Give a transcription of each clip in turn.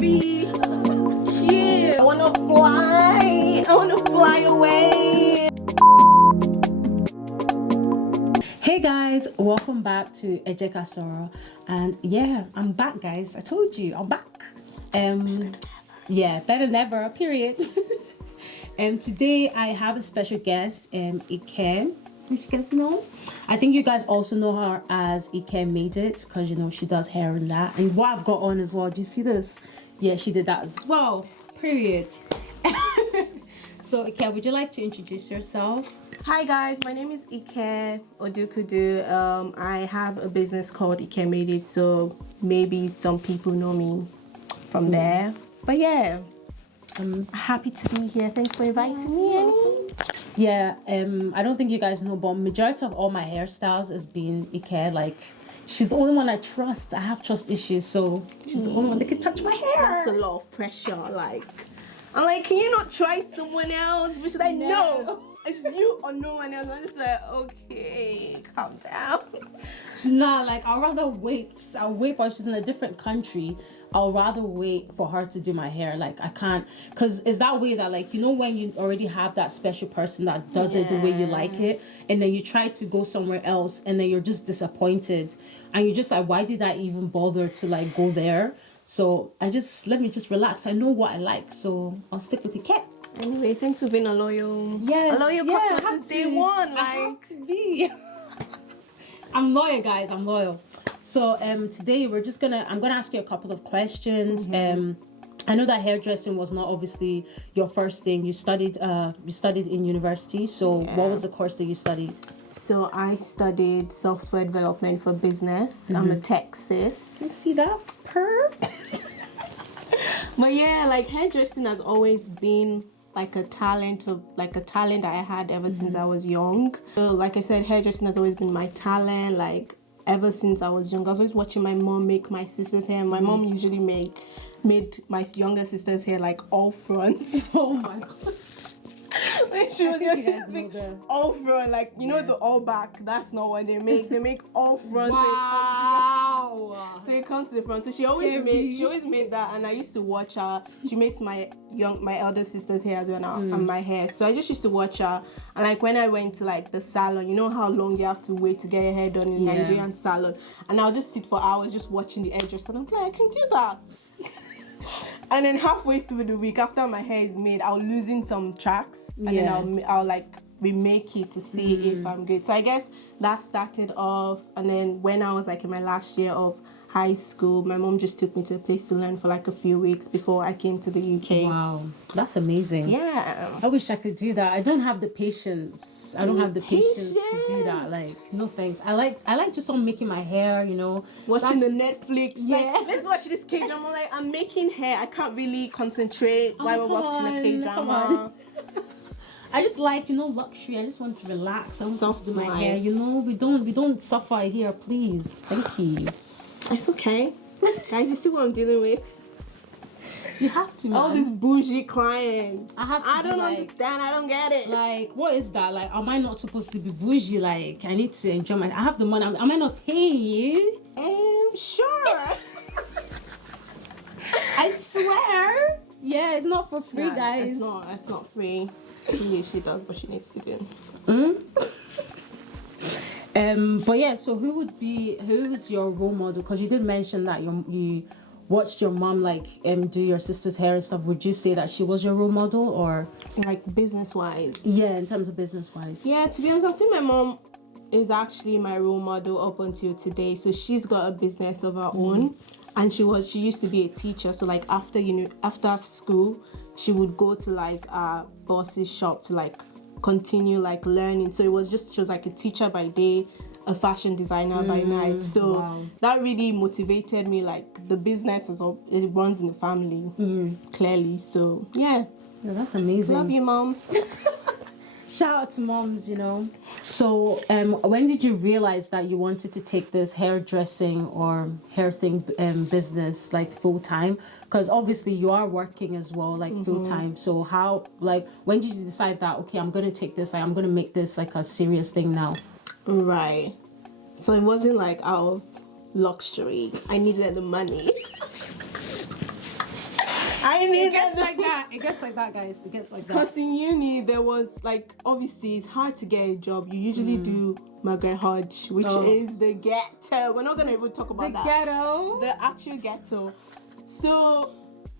be cute. I wanna fly. I wanna fly away. Hey guys, welcome back to Ejekasoro, and yeah, I'm back, guys. I told you I'm back. Yeah, better than ever. Period. Today I have a special guest, Ike. Which you guys know? I think you guys also know her as ikemadeit because you know she does hair and that. And what I've got on as well. Do you see this? Yeah, she did that as well. Period. So Ike, would you like to introduce yourself? Hi guys, my name is Ike Odukudu. I have a business called ikemadeit, so maybe some people know me from there. But yeah, I'm happy to be here. Thanks for inviting me, Annie. Yeah, I don't think you guys know, but majority of all my hairstyles has been Ike. Like, she's the only one I trust. I have trust issues, so she's the only one that can touch my hair. That's a lot of pressure. Like, I'm like, can you not try someone else? Because I know it's you or no one else. I'm just like, okay, calm down. Nah, like I'll rather wait. I'll wait for she's in a different country. I'll rather wait for her to do my hair. Like I can't, cause it's that way that like you know when you already have that special person that does it the way you like it, and then you try to go somewhere else, and then you're just disappointed, and you're just like, why did I even bother to like go there? So let me just relax. I know what I like, so I'll stick with the cat. Anyway, thanks for being a loyal customer since day one. I have to be. I'm loyal, guys. I'm loyal. So today I'm gonna ask you a couple of questions. I know that hairdressing was not obviously your first thing. You studied in university. So what was the course that you studied? So I studied software development for business. I'm a tech sis. You see that? But yeah, like hairdressing has always been like a talent that I had ever since I was young. So like I said, hairdressing has always been my talent. Like ever since I was young, I was always watching my mom make my sister's hair. My mom usually made my younger sister's hair like all fronts. Oh my god. When she was young, she just make all front, like you know the all back. That's not what they make. They make all front. Wow. So it comes to the front. So she always made that, and I used to watch her. She makes my elder sister's hair as well now, and my hair. So I just used to watch her. And like when I went to like the salon, you know how long you have to wait to get your hair done in Nigerian salon, and I'll just sit for hours just watching the hairdresser. And I'm like, I can do that. And then halfway through the week, after my hair is made, I'll loosen some tracks, and then I'll like remake it to see if I'm good. So I guess that started off, and then when I was like in my last year of high school, my mom just took me to a place to learn for like a few weeks before I came to the UK. Wow, that's amazing. Yeah, I wish I could do that. I don't have the patience. I don't have the patience to do that. Like, no thanks. I like just on making my hair, you know, watching the Netflix. Yeah, like, let's watch this K-drama. Like, I'm making hair. I can't really concentrate while we're watching a K-drama. I just like, you know, luxury. I just want to relax. I want to do my hair. You know, we don't suffer here, please. Thank you. It's okay, guys. You see what I'm dealing with? You have to, man. All these bougie clients. I don't understand. I don't get it. Like, what is that? Like, am I not supposed to be bougie? Like, I need to enjoy I have the money. Am I not paying you? Sure. I swear. Yeah, it's not for free, guys. It's not free. She does what she needs to do. But yeah, so who is your role model? Because you did mention that you watched your mom like do your sister's hair and stuff. Would you say that she was your role model, or like business wise? Yeah, in terms of business wise. Yeah, to be honest, I think my mom is actually my role model up until today. So she's got a business of her own, and she used to be a teacher. So like after school, she would go to like our boss's shop to like continue like learning. So she was like a teacher by day, a fashion designer by night. So that really motivated me. Like the business it runs in the family clearly. So yeah, that's amazing. Love you, mom. Shout out to moms, you know. So when did you realize that you wanted to take this hairdressing or hair thing business like full time? Because obviously you are working as well, like full time. So how, like, when did you decide that, okay, I'm gonna take this, like, I'm gonna make this like a serious thing now? Right. So it wasn't like out of luxury. I needed the money. I It needed gets like that. It gets like that, guys. It gets like that. Because in uni, there was like, obviously, it's hard to get a job. You usually do Margaret Hodge, which is the ghetto. We're not going to even talk about that. Ghetto. The actual ghetto. So,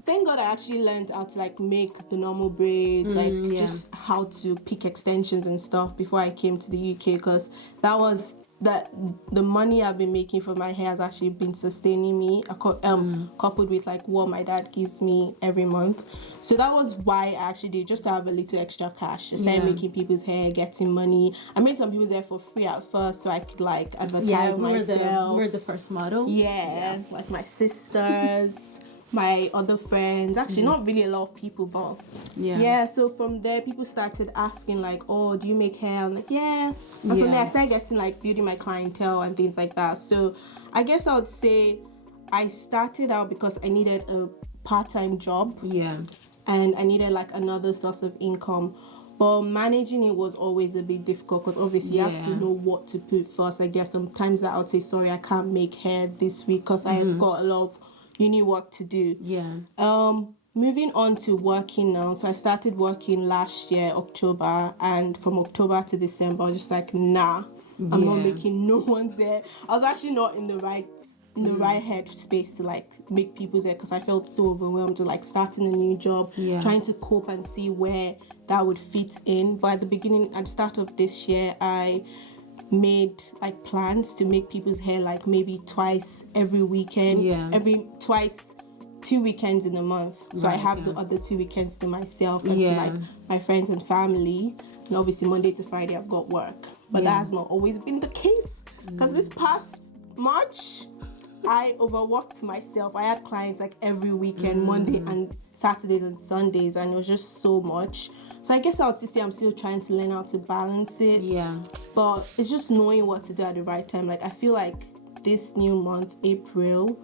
thank God I actually learned how to like make the normal braids, just how to pick extensions and stuff before I came to the UK, because that was the money I've been making for my hair has actually been sustaining me, coupled with like what my dad gives me every month. So that was why I actually did, just to have a little extra cash. I started making people's hair, getting money. I made some people's hair for free at first so I could like advertise myself. We were the first model. Yeah, like my sisters, my other friends, actually not really a lot of people, but so from there people started asking like, oh, do you make hair? I'm like, yeah. And from there I started getting like building my clientele and things like that. So I guess I would say I started out because I needed a part-time job, and I needed like another source of income. But managing it was always a bit difficult because obviously you have to know what to put first. Like there are some times that I would say, sorry, I can't make hair this week because I've got a lot of uni work to do. Moving on to working now. So I started working last year, October, and from October to December, I was just like, nah, I'm not making no one's hair. I was actually not in the right head space to like make people's hair because I felt so overwhelmed to like starting a new job, trying to cope and see where that would fit in. But at the start of this year, I made like plans to make people's hair like maybe twice every weekend, 2 weekends in a month. So I have the other 2 weekends to myself and to like my friends and family. And obviously Monday to Friday I've got work, but that has not always been the case because this past March I overworked myself. I had clients like every weekend, Monday and Saturdays and Sundays, and it was just so much. So I guess I would say I'm still trying to learn how to balance it. But it's just knowing what to do at the right time. Like I feel like this new month, April,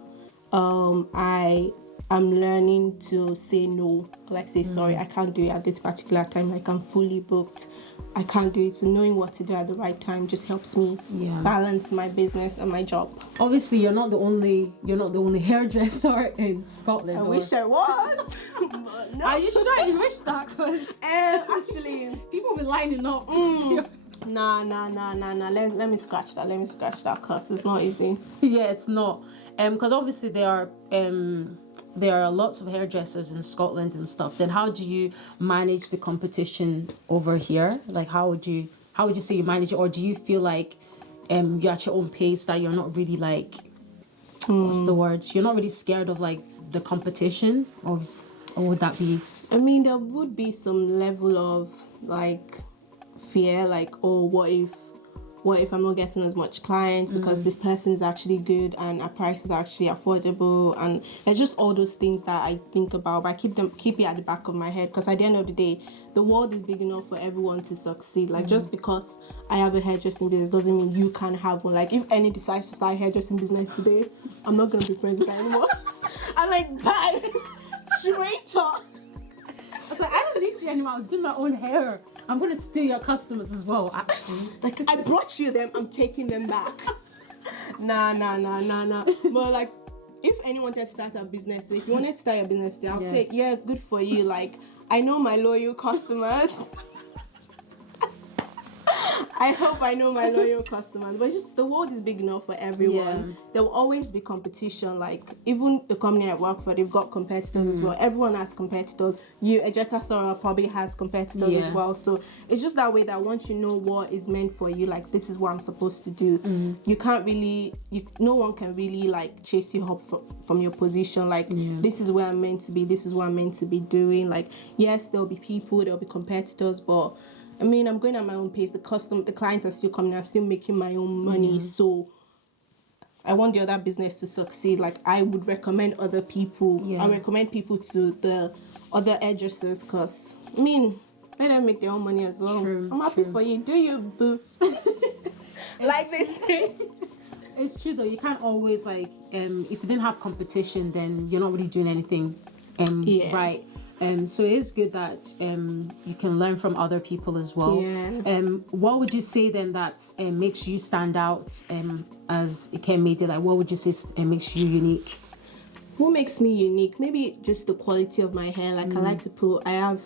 I'm learning to say no. Like say, sorry, I can't do it at this particular time. Like I'm fully booked. I can't do it. So knowing what to do at the right time just helps me balance my business and my job. Obviously, you're not the only hairdresser in Scotland. I wish I was. No. Are you sure you wish that? Cause actually, people be lining up. Nah. Let me scratch that because it's not easy. Yeah, it's not. Because obviously there are lots of hairdressers in Scotland and stuff. Then how do you manage the competition over here? Like how would you say you manage it, or do you feel like you're at your own pace, that you're not really like what's the words? You're not really scared of like the competition, or would that be? I mean, there would be some level of like fear, like, oh, what if I'm not getting as much clients because this person is actually good and our price is actually affordable, and it's just all those things that I think about, but I keep it at the back of my head because at the end of the day, the world is big enough for everyone to succeed. Like just because I have a hairdressing business doesn't mean you can have one. Like if any decides to start a hairdressing business today, I'm not gonna be friends with her anymore. I'm like, bye, straight up. I was like, I don't need you anymore. I'll do my own hair. I'm gonna steal your customers as well, actually. Like I brought you them, I'm taking them back. Nah. But like, if anyone wanted to start a business, if you wanted to start a business, I'll say, yeah, good for you. Like, I know my loyal customers. I hope I know my loyal customers. But it's just the world is big enough for everyone. Yeah. There will always be competition. Like even the company I work for, they've got competitors as well. Everyone has competitors. Ejekasoro probably has competitors as well. So it's just that way that once you know what is meant for you, like this is what I'm supposed to do, you can't really, no one can really like chase you up from your position. Like this is where I'm meant to be. This is what I'm meant to be doing. Like yes, there'll be people, there'll be competitors, but I mean, I'm going at my own pace. The clients are still coming. I'm still making my own money. So I want the other business to succeed. Like I would recommend other people. I recommend people to the other hairdressers because, I mean, let them make their own money as well. I'm happy for you. Do you, boo? Like they say. It's true though. You can't always like, if you didn't have competition, then you're not really doing anything right. So it is good that you can learn from other people as well. What would you say then that makes you stand out as ikemadeit? Like what would you say makes you unique? What makes me unique? Maybe just the quality of my hair. Like I like to put. I have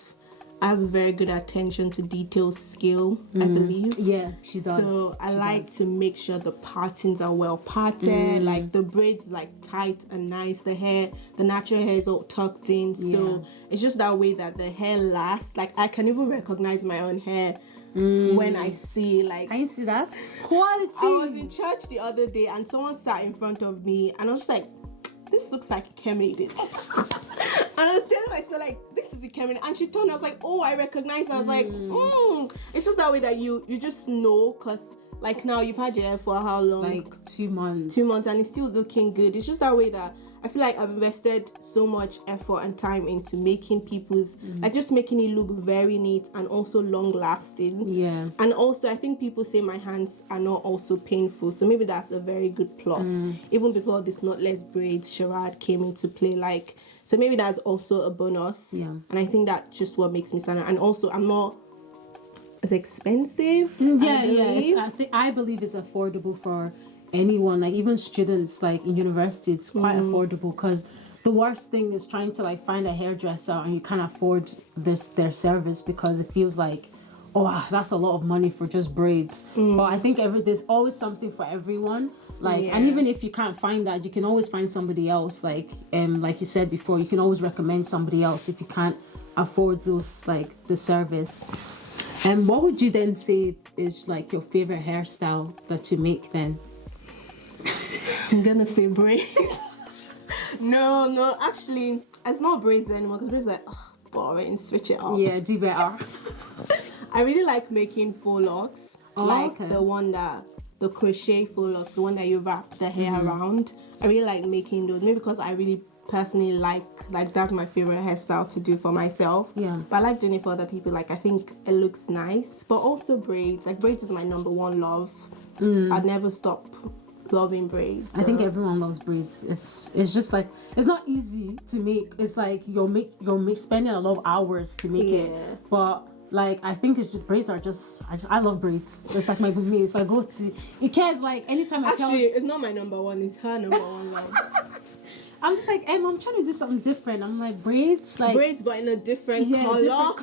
a very good attention to detail skill, I believe. Yeah, she does. So I like to make sure the patterns are well parted, like the braids like tight and nice. The natural hair is all tucked in. So it's just that way that the hair lasts. Like I can even recognize my own hair when I see like. Can you see that? Quality. I was in church the other day and someone sat in front of me and I was just like, this looks like ikemadeit. And I was telling my sister like, this is ikemadeit, and she told me, I was like, oh, I recognize it. I was like, it's just that way that you just know, because like now you've had your hair for how long? Like 2 months. 2 months, and it's still looking good. It's just that way that I feel like I've invested so much effort and time into making people's like just making it look very neat and also long lasting. Yeah. And also I think people say my hands are not also painful, so maybe that's a very good plus. Even before this knotless braids charade came into play, like, so maybe that's also a bonus. Yeah. And I think that's just what makes me stand out. And also I'm not as expensive. I believe it's affordable for anyone, like even students, like in university. It's quite affordable, because the worst thing is trying to like find a hairdresser and you can't afford their service, because it feels like, oh, that's a lot of money for just braids. But I think there's always something for everyone. Like, and even if you can't find that, you can always find somebody else. Like you said before, you can always recommend somebody else if you can't afford those, like the service. And what would you then say is like your favorite hairstyle that you make then? I'm gonna say braids. no, actually, it's not braids anymore, because braids are like, boring, switch it up. Yeah, do better. I really like making faux locks, the crochet faux locks, the one that you wrap the hair around. I really like making those, maybe because I really personally like that's my favorite hairstyle to do for myself. Yeah. But I like doing it for other people. Like I think it looks nice. But also braids. Like braids is my number one love. I'd never stop loving braids. I think everyone loves braids. It's just like, it's not easy to make. It's like you're spending a lot of hours to make it. But like I think it's just braids are just I love braids. It's like my bouquet. If I go to it's like anytime it's not my number one, it's her number one love. I'm just like, I'm trying to do something different. I'm like, braids but in a different color.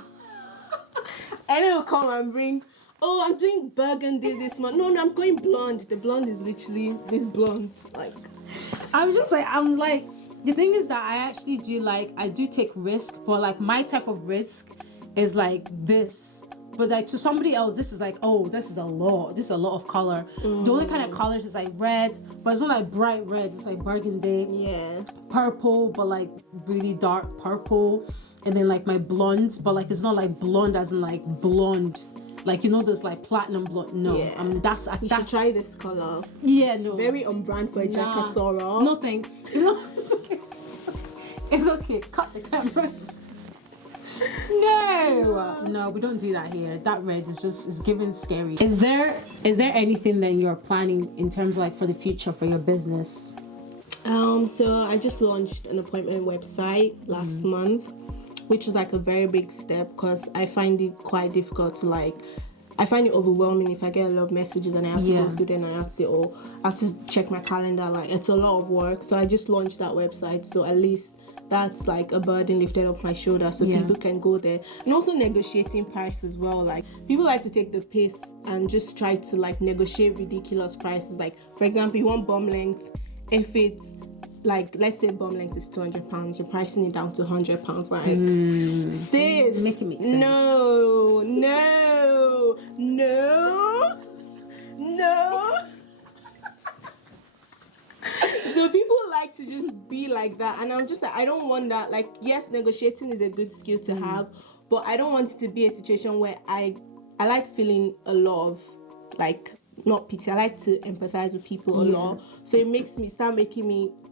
And it'll come and bring, I'm doing burgundy this month. No, I'm going blonde. The blonde is literally this blonde. Like, I'm like, the thing is that I actually do, like, I do take risk, but like my type of risk is like this. But like to somebody else, this is like, this is a lot of color. The only kind of colors is like red, but it's not like bright red. It's like burgundy, purple, but like really dark purple, and then like my blondes, but like it's not like blonde as in like blonde, like there's like platinum blonde. No, you should try this color. Yeah, no, very on brand for Ejekasoro. No thanks. No, it's okay. It's okay. Cut the cameras. No, we don't do that here. That red is giving scary. Is there anything that you're planning in terms of like for the future for your business? So I just launched an appointment website last month, which is like a very big step, because I find it quite difficult to I find it overwhelming if I get a lot of messages and I have to go through them and I have to say, I have to check my calendar. Like, it's a lot of work. So I just launched that website, so at least that's like a burden lifted off my shoulder, so people can go there. And also negotiating price as well. Like, people like to take the piss and just try to like negotiate ridiculous prices. Like, for example, you want bum length. If it's like, let's say bum length is £200, you're pricing it down to £100. Like, sis, make it make sense. No. So people like to just be like that, and I'm just like, I don't want that. Like, yes, negotiating is a good skill to have, but I don't want it to be a situation where I like feeling a lot of like, not pity, I like to empathize with people a lot. So it makes me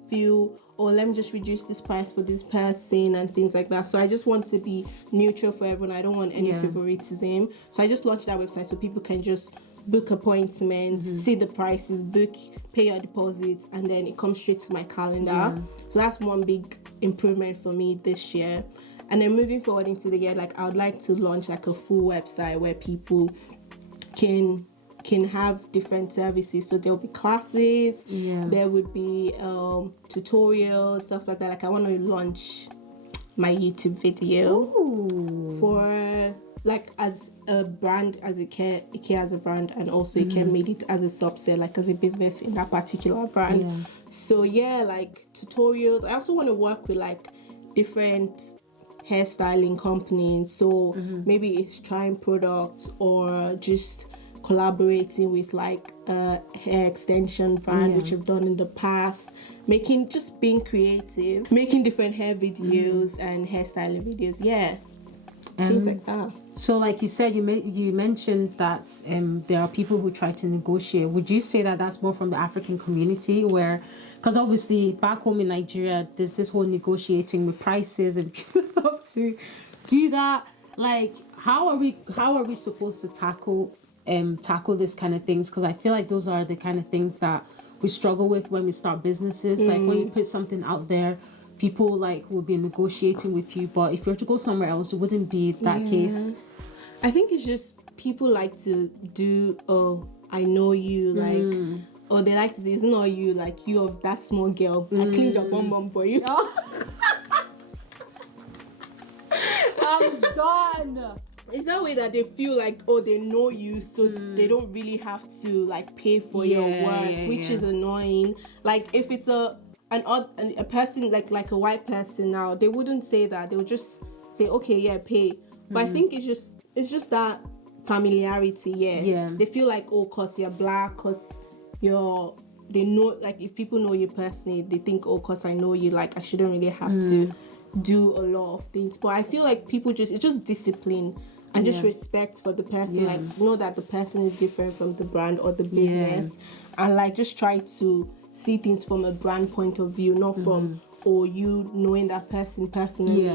feel, let me just reduce this price for this person and things like that. So I just want to be neutral for everyone. I don't want any favoritism. So I just launched that website so people can just book appointments, see the prices, pay your deposit, and then it comes straight to my calendar. So that's one big improvement for me this year. And then moving forward into the year, like, I would like to launch like a full website where people can can have different services. So there'll be classes, there would be tutorials, stuff like that. Like I want to launch my YouTube video for like as a brand, as Ike as a brand, and also ikemadeit as a subset, like as a business in that particular brand. So like tutorials. I also want to work with like different hairstyling companies. So maybe it's trying products or just collaborating with like a hair extension brand, which I've done in the past. Being creative, making different hair videos and hairstyling videos. Things like that. So like you said, you mentioned that there are people who try to negotiate. Would you say that that's more from the African community, where, because obviously back home in Nigeria there's this whole negotiating with prices and people have to do that? Like how are we supposed to tackle this kind of things? Because I feel like those are the kind of things that we struggle with when we start businesses. Like when you put something out there, people like will be negotiating with you, but if you were to go somewhere else, it wouldn't be that case. I think it's just people like to do, oh, I know you, like, or they like to say, it's not you, like you of that small girl. I cleaned your bum for you. I'm done. It's that way that they feel like, oh, they know you, so they don't really have to like pay for your work, which is annoying. Like if it's a person like a white person now, they wouldn't say that. They would just say, okay, pay. But I think it's just that familiarity. They feel like, oh, cause you're black, cause they know, like if people know you personally, they think, oh, cause I know you, like I shouldn't really have to do a lot of things. But I feel like people it's just discipline and just respect for the person. Like know that the person is different from the brand or the business, and like just try to see things from a brand point of view, not from you knowing that person personally.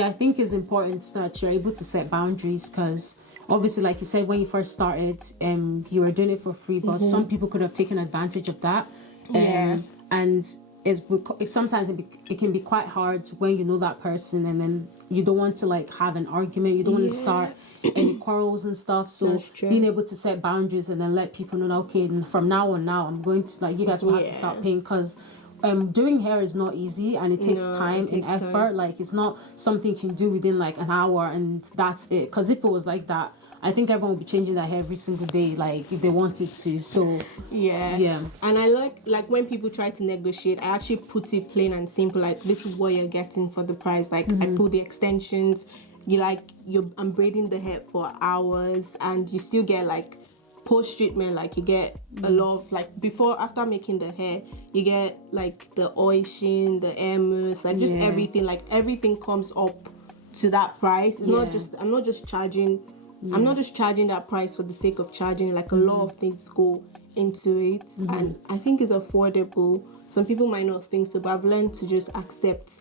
I think it's important that you're able to set boundaries, because obviously, like you said, when you first started, you were doing it for free, but some people could have taken advantage of that. And sometimes it can be quite hard when you know that person, and then you don't want to like have an argument, you don't want to start any quarrels and stuff. So being able to set boundaries and then let people know that, okay, from now on, I'm going to, like, you guys will have to start paying, because doing hair is not easy, and it takes time and effort. Like it's not something you can do within like an hour and that's it. Because if it was like that, I think everyone would be changing their hair every single day, like if they wanted to. So and I like when people try to negotiate, I actually put it plain and simple, like this is what you're getting for the price. Like I put the extensions, I'm braiding the hair for hours, and you still get like post treatment, like you get a lot of like after making the hair, you get like the oil sheen, the hair mousse, like just everything, like everything comes up to that price. It's not just I'm not just charging that price for the sake of charging. Like a lot of things go into it, and I think it's affordable. Some people might not think so, but I've learned to just accept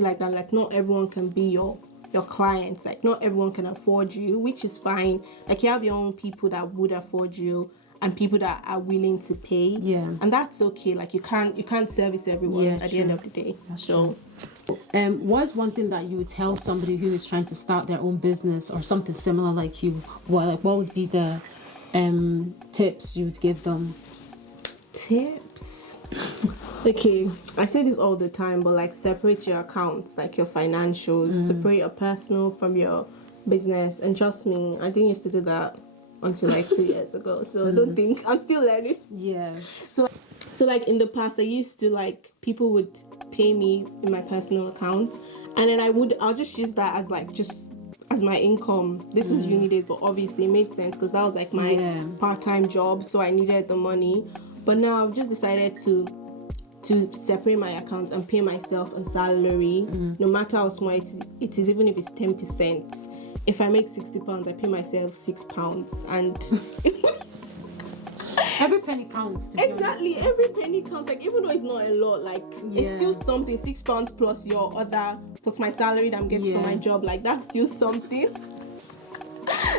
like that. Like not everyone can be your clients, like not everyone can afford you, which is fine. Like you have your own people that would afford you and people that are willing to pay, and that's okay. Like you can't service everyone at the end of the day. What's one thing that you would tell somebody who is trying to start their own business or something similar like you? What would be the tips you would give them? Tips? Okay, I say this all the time, but like separate your accounts, like your financials, separate your personal from your business. And trust me, I didn't used to do that until like 2 years ago, so I don't think I'm still learning. So like in the past, I used to like people would pay me in my personal account, and then I'll just use that as like just as my income. This was uni days, but obviously it made sense because that was like my part-time job, so I needed the money. But now I've just decided to separate my accounts and pay myself a salary, no matter how small it is, even if it's 10%. If I make £60, I pay myself £6, and every penny counts. Exactly, every penny counts. Like even though it's not a lot, like it's still something. £6 plus my salary that I'm getting from my job, like that's still something.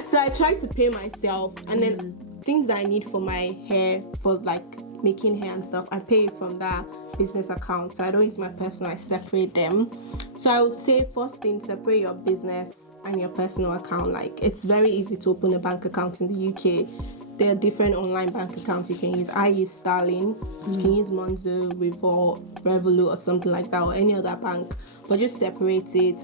So I try to pay myself, and then things that I need for my hair, for like making hair and stuff, I pay it from that business account. So I don't use my personal, I separate them. So I would say first thing, separate your business and your personal account. Like it's very easy to open a bank account in the UK. there are different online bank accounts you can use. I use Sterling. You can use Monzo, Revolt, Revolut, or something like that, or any other bank, but just separate it.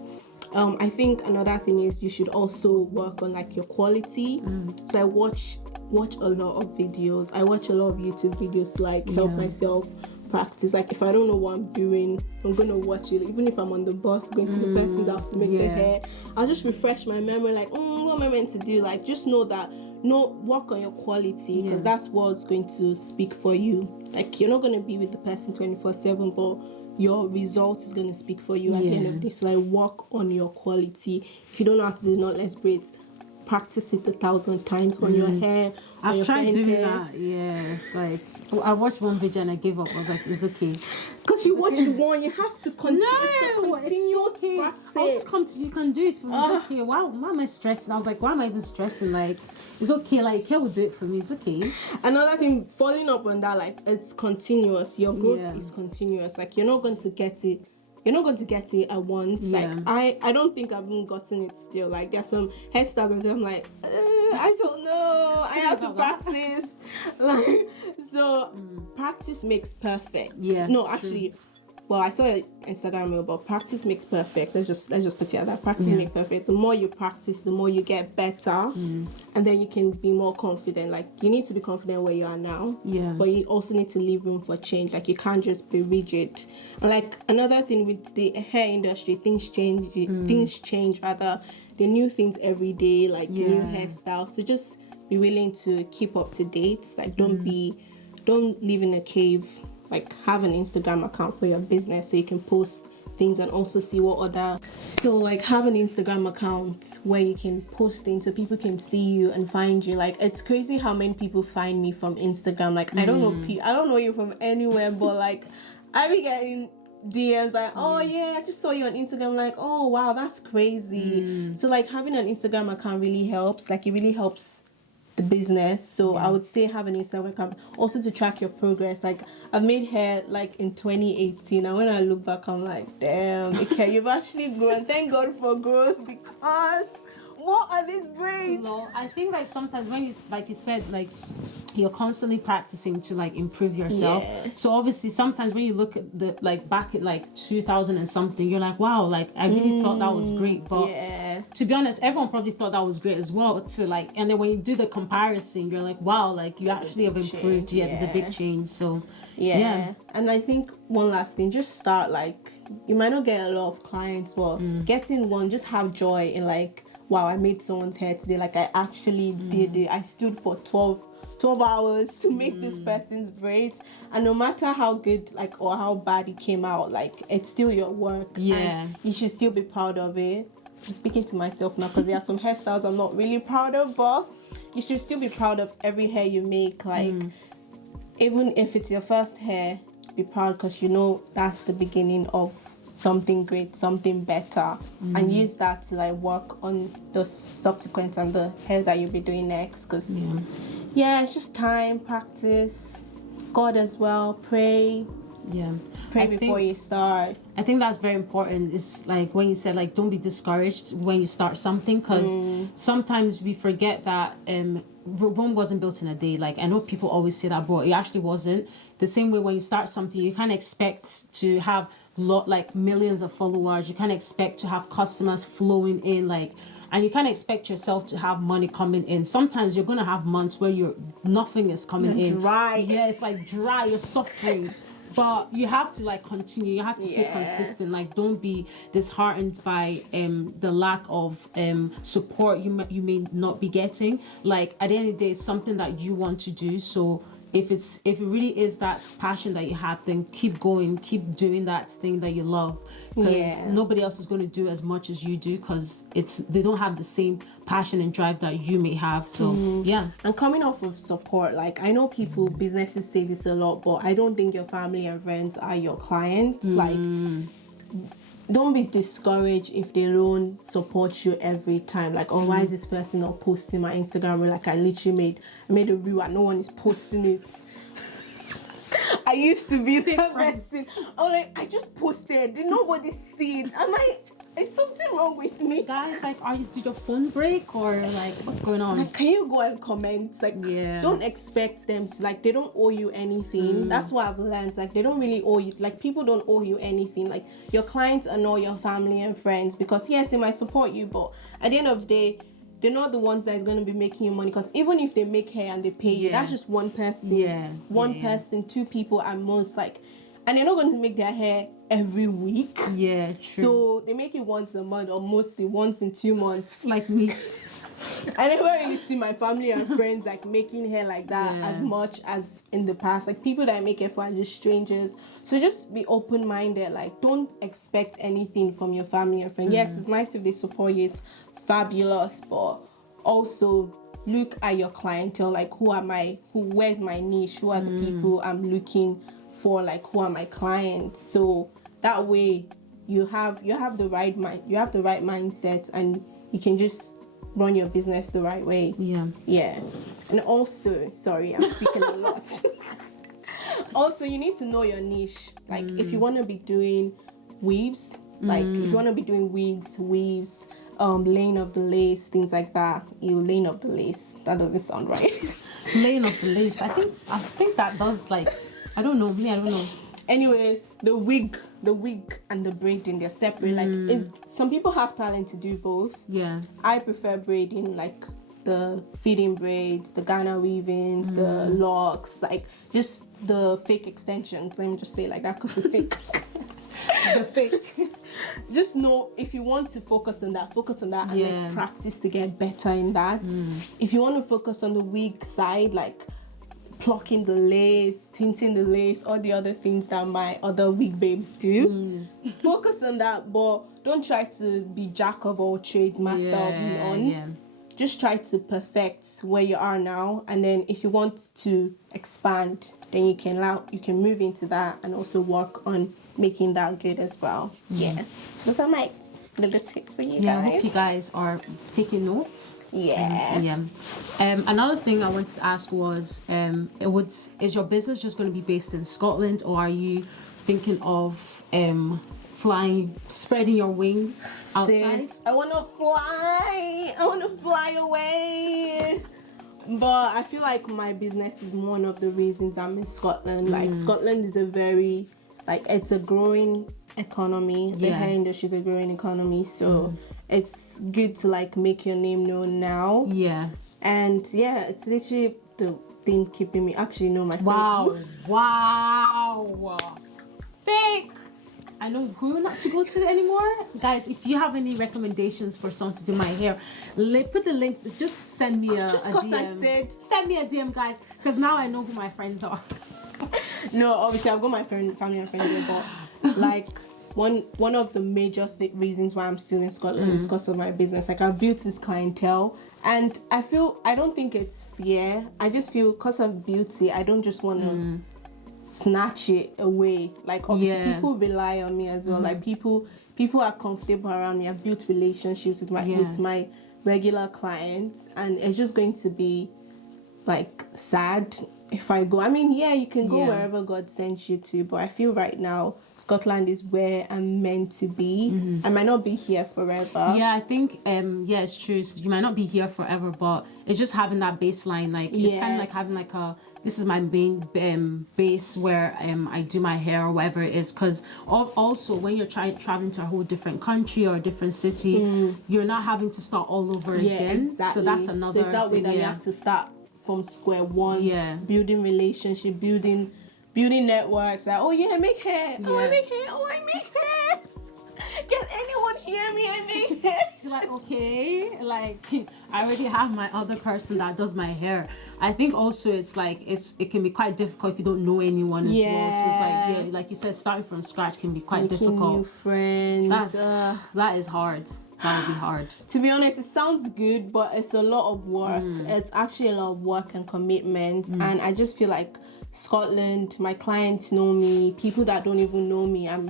I think another thing is you should also work on like your quality. So I watch a lot of videos. I watch a lot of YouTube videos to like help myself practice. Like if I don't know what I'm doing, I'm gonna watch it. Even if I'm on the bus going to the person's house to make the hair, I'll just refresh my memory. Like, what am I meant to do? Like, just know that. Work on your quality, because that's what's going to speak for you. Like, you're not going to be with the person 24/7, but your result is going to speak for you at the end of the day. So like, work on your quality. If you don't know how to do knotless braids, practice it 1,000 times on your hair. I've tried doing that. Yeah, it's like I watched one video and I gave up. I was like, it's okay. Because you watch one, you have to continue. It's okay. Practice. I'll just come to you. Can do it for me. It's okay. Why am I stressing? I was like, why am I even stressing? Like, it's okay. Like, hair will do it for me. It's okay. Another thing, following up on that, like, it's continuous. Your growth is continuous. Like, you're not going to get it at once. Like, I don't think I've even gotten it still. Like, there's some hairstyles and I'm like, I don't know. I have to practice. Like, so practice makes perfect. Actually, well, I saw an Instagram reel about practice makes perfect. Let's just put it at that. Practice makes perfect. The more you practice, the more you get better, and then you can be more confident. Like, you need to be confident where you are now, but you also need to leave room for change. Like, you can't just be rigid. And like, another thing with the hair industry, things change rather. There are new things every day, like new hairstyles. So just be willing to keep up to date. Like, don't live in a cave. Like, have an Instagram account for your business so you can post things and also see what other. So like, have an Instagram account where you can post things so people can see you and find you. Like, it's crazy how many people find me from Instagram. Like, I don't know you from anywhere, but like, I be getting DMs like, I just saw you on Instagram. Like, oh wow, that's crazy. So like, having an Instagram account really helps. Like, it really helps the business. So I would say have an Instagram account also to track your progress. Like, I've made hair like in 2018, and when I look back, I'm like, damn, okay, you've actually grown. Thank God for growth, because what are these braids? No, I think like sometimes when you, like you said, like you're constantly practicing to like improve yourself. So obviously sometimes when you look at the like back at like 2000 and something, you're like, wow, like I really thought that was great. But to be honest, everyone probably thought that was great as well. To like, and then when you do the comparison, you're like, wow, like you actually have improved. There's a big change. So and I think one last thing, just start. Like, you might not get a lot of clients, but getting one, just have joy in like, wow, I made someone's hair today. Like, I actually did it. I stood for 12 hours to make this person's braids, and no matter how good like or how bad it came out, like, it's still your work. And you should still be proud of it. I'm speaking to myself now, because there are some hairstyles I'm not really proud of, but you should still be proud of every hair you make. Like, even if it's your first hair, be proud, because you know that's the beginning of something great, something better, and use that to like work on the subsequent and the hair that you'll be doing next. Because it's just time, practice, God as well, pray before you start. I think that's very important. It's like when you said like, don't be discouraged when you start something, because sometimes we forget that Rome wasn't built in a day. Like, I know people always say that, but it actually wasn't. The same way when you start something, you can't expect to have like millions of followers. You can't expect to have customers flowing in, like, and you can't expect yourself to have money coming in. Sometimes you're gonna have months where nothing is coming in. Dry. It's like dry. You're suffering. But you have to like continue. You have to stay consistent. Like, don't be disheartened by the lack of support you may not be getting. Like, at the end of the day, it's something that you want to do. So if it really is that passion that you have, then keep going, keep doing that thing that you love, because nobody else is going to do as much as you do, because they don't have the same passion and drive that you may have. So and coming off of support, like, I know businesses say this a lot, but I don't think your family and friends are your clients. Like, don't be discouraged if they don't support you every time. Like, oh, why is this person not posting my Instagram reel? Like, I literally made a reel and no one is posting it. I used to be the person. Oh, like, I just posted. Did nobody see it? Is something wrong with me? Guys, like, did your phone break or like what's going on? Like, can you go and comment? Like, don't expect them to, like, they don't owe you anything. That's what I've learned. Like, they don't really owe you, like, people don't owe you anything. Like, your clients are not your family and friends, because yes, they might support you, but at the end of the day, they're not the ones that is going to be making you money. Because even if they make hair and they pay you, that's just one person. One person, two people at most. Like, and they're not going to make their hair every week. Yeah, true. So they make it once a month, or mostly once in 2 months. Like me. I never really see my family and friends like making hair like that as much as in the past. Like, people that I make hair for are just strangers. So just be open-minded. Like, don't expect anything from your family and friends. Yes, it's nice if they support you. It's fabulous, but also look at your clientele. Like, where's my niche? Who are the people I'm looking for? Like, who are my clients? So that way you have the right mind, you have the right mindset, and you can just run your business the right way. And also, sorry, I'm speaking a lot. Also, you need to know your niche. Like, if you want to be doing weaves, like if you want to be doing wigs, weaves, laying of the lace, things like that. Laying of the lace, that doesn't sound right. Laying of the lace, I think that does, like, I don't know. Anyway, the wig and the braiding, they're separate. Like, some people have talent to do both. I prefer braiding, like the fitting braids, the Ghana weavings, the locks, like just the fake extensions. Let me just say it like that, because it's fake. The fake. Just know, if you want to focus on that, and then practice to get better in that. If you want to focus on the wig side, like plucking the lace, tinting the lace, all the other things that my other wig babes do, focus on that, but don't try to be jack of all trades, master of none. Just try to perfect where you are now, and then if you want to expand, then you can move into that and also work on making that good as well. So those are my little tips for you guys. I hope you guys are taking notes. Another thing I wanted to ask was, is your business just going to be based in Scotland, or are you thinking of flying, spreading your wings outside? Sis, I want to fly away. But I feel like my business is one of the reasons I'm in Scotland. Like, Scotland is it's a growing economy. The hair industry is a growing economy, so it's good to like make your name known now. And it's literally the thing keeping me. Actually, no, my friend. Wow. Fake. I know who not to go to anymore. Guys, if you have any recommendations for someone to do my hair, put the link. Just send me a DM. Send me a DM, guys, because now I know who my friends are. No, obviously I've got my family and friends here, but like one of the major reasons why I'm still in Scotland is because of my business. Like, I've built this clientele, and I don't think it's fair. I just feel because of beauty, I don't just want to snatch it away. Like, obviously people rely on me as well. Like, people are comfortable around me. I've built relationships with my regular clients, and it's just going to be like sad if I go. I mean, you can go wherever God sends you to, but I feel right now Scotland is where I'm meant to be. I might not be here forever. I think it's true. So you might not be here forever, but it's just having that baseline. Like, it's kind of like having like this is my main base where I do my hair or whatever it is. Because also when you're traveling to a whole different country or a different city, you're not having to start all over again. Exactly. So that's another. So it's that way that you have to start from square one. Building relationship, building networks. Like, make hair. I make hair. Can anyone hear me? I make hair. Like, okay, like I already have my other person that does my hair. I think also it's like it can be quite difficult if you don't know anyone as well. So it's like you said, starting from scratch can be quite difficult. New friends. That is hard. That would be hard. To be honest, it sounds good, but it's a lot of work. It's actually a lot of work and commitment. And I just feel like Scotland, my clients know me. People that don't even know me, I'm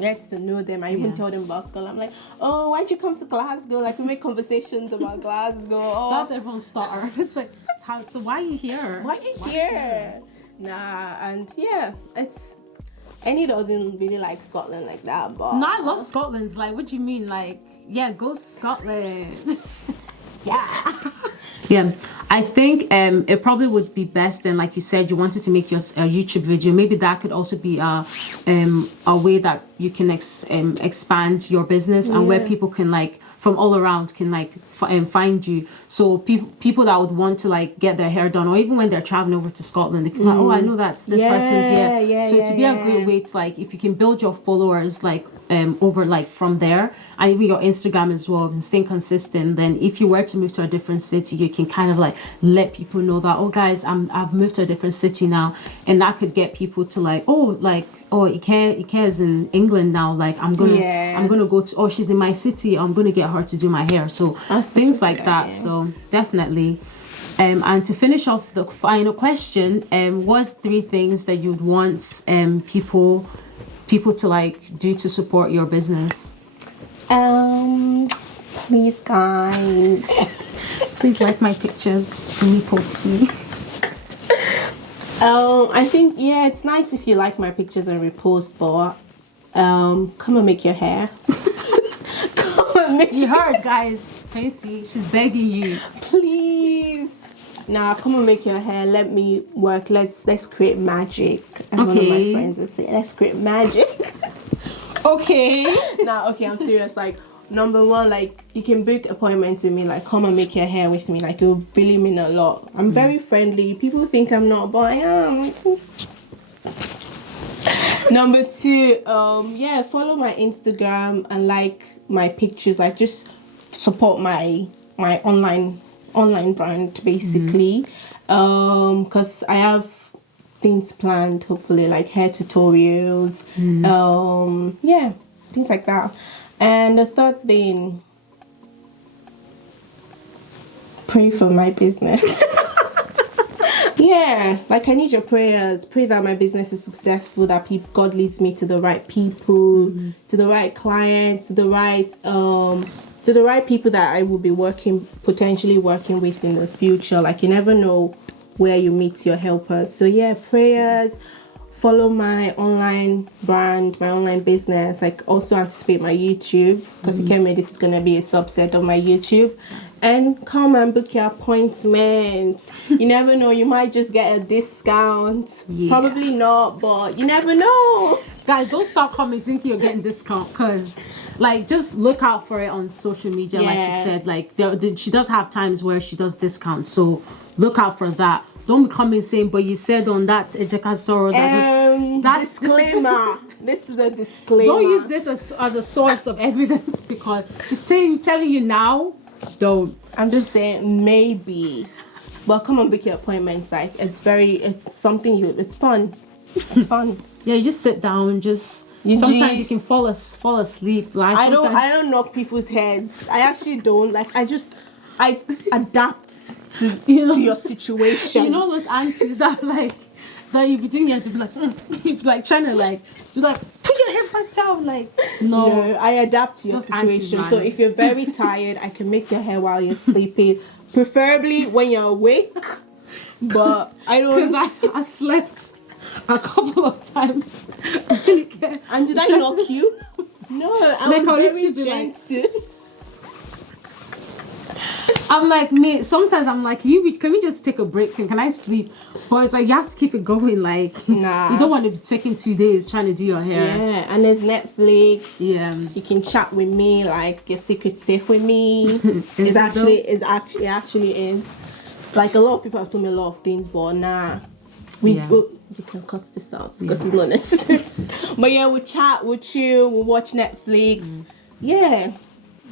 getting to know them. I even tell them about Scotland. I'm like, oh, why'd you come to Glasgow? Like, we make conversations about Glasgow. Oh. That's everyone's starter. It's like, so why are you here? Why are you here? Nah, and it's Annie doesn't really like Scotland like that, but No, I love Scotland. Like, what do you mean? Like, yeah, go Scotland. yeah. Yeah, I think it probably would be best. And like you said, you wanted to make your YouTube video. Maybe that could also be a way that you can expand your business and where people can like from all around can like find you. So people that would want to like get their hair done, or even when they're traveling over to Scotland, they can be like, oh, I know that's this person's. So to be a great way to like, if you can build your followers like over like from there, and even your Instagram as well, and staying consistent, then if you were to move to a different city, you can kind of like let people know that, oh guys, I've moved to a different city now, and that could get people to like, oh Ike is in England now, like I'm gonna go to, oh, she's in my city, I'm gonna get her to do my hair. So things like that. So definitely. And to finish off the final question, what's 3 things that you'd want people to like do to support your business? Please guys, please like my pictures and repost me. I think it's nice if you like my pictures and repost, but come and make your hair. Come and make you heard, guys. Can you see? She's begging you. Please. Nah, come and make your hair. Let me work. Let's create magic. As one of my friends would say, let's create magic. Okay. Okay, I'm serious. Like, number 1, like, you can book appointments with me. Like, come and make your hair with me. Like, it will really mean a lot. I'm very friendly. People think I'm not, but I am. Number 2, follow my Instagram and like my pictures. Like, just support my online brand basically. Because I have things planned, hopefully, like hair tutorials, things like that. And the 3rd thing, pray for my business. Like, I need your prayers. Pray that my business is successful, that God leads me to the right people, to the right clients, to the right people that I will be potentially working with in the future. Like, you never know where you meet your helpers. So prayers. Follow my online brand, my online business. Like, also anticipate my YouTube, because ikemadeit is going to be a subset of my YouTube. And come and book your appointments. You never know, you might just get a discount. Probably not, but you never know. Guys, don't start coming thinking you're getting discount, because like, just look out for it on social media. Like she said, like she does have times where she does discounts, so look out for that. Don't be coming saying, but you said on that Ejekasoro that's disclaimer. This is a disclaimer. Don't use this as a source of evidence, because she's telling you now. Don't. I'm just saying maybe, but come on, book your appointments. Like, it's something it's fun. It's fun. Yeah, you just sit down. Sometimes you can fall asleep. Like, I don't knock people's heads. I actually don't. Like, I adapt to your situation. You know those aunties that like that you be doing, you have to be like, you be like trying to like do like put your head back down. Like no, I adapt to your situation. So if you're very tired, I can make your hair while you're sleeping, preferably when you're awake. But I don't. Because I slept a couple of times. And did I knock you? No, I'm very gentle. I'm like, mate, sometimes I'm like, can we just take a break and can I sleep? But it's like, you have to keep it going. Like, nah, you don't want to be taking 2 days trying to do your hair. Yeah, and there's Netflix. Yeah, you can chat with me, like your secret safe with me. It actually is. Like, a lot of people have told me a lot of things, but you can cut this out because it's not necessary. But we'll chat, we'll chill, we'll watch Netflix.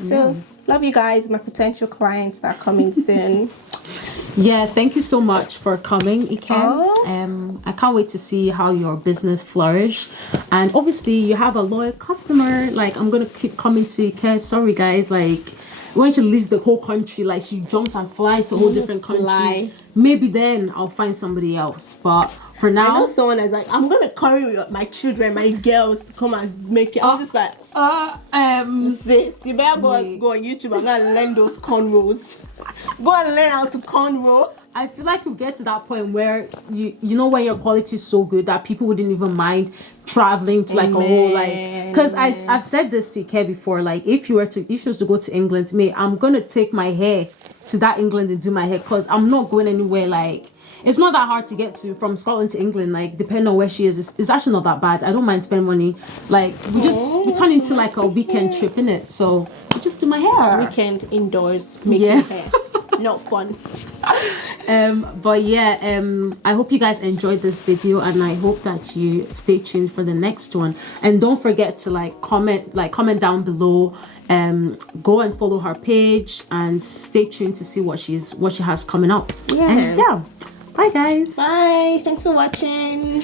So, love you guys, my potential clients that are coming soon. Thank you so much for coming, Ike. I can't wait to see how your business flourish. And obviously, you have a loyal customer. Like, I'm going to keep coming to Ike. Sorry, guys. Like, when she leaves the whole country, like, she jumps and flies to a whole different country. Maybe then I'll find somebody else. But for now, I know someone is like, I'm gonna carry my children, my girls, to come and make it. I'm just like, sis, you better go on YouTube and go and learn those cornrows. Go and learn how to cornrow. I feel like you get to that point where you know when your quality is so good that people wouldn't even mind traveling to like a whole like, because I've said this to Ike before, like if you was to go to England, me, I'm gonna take my hair to that England and do my hair, because I'm not going anywhere. Like it's not that hard to get to from Scotland to England, like depending on where she is. It's actually not that bad. I don't mind spending money. Like we turn into like a weekend trip, innit? So we just do my hair. Weekend indoors making hair. Not fun. But yeah, I hope you guys enjoyed this video, and I hope that you stay tuned for the next one. And don't forget to comment down below. Go and follow her page and stay tuned to see what she has coming up. And yeah, bye guys. Bye. Thanks for watching.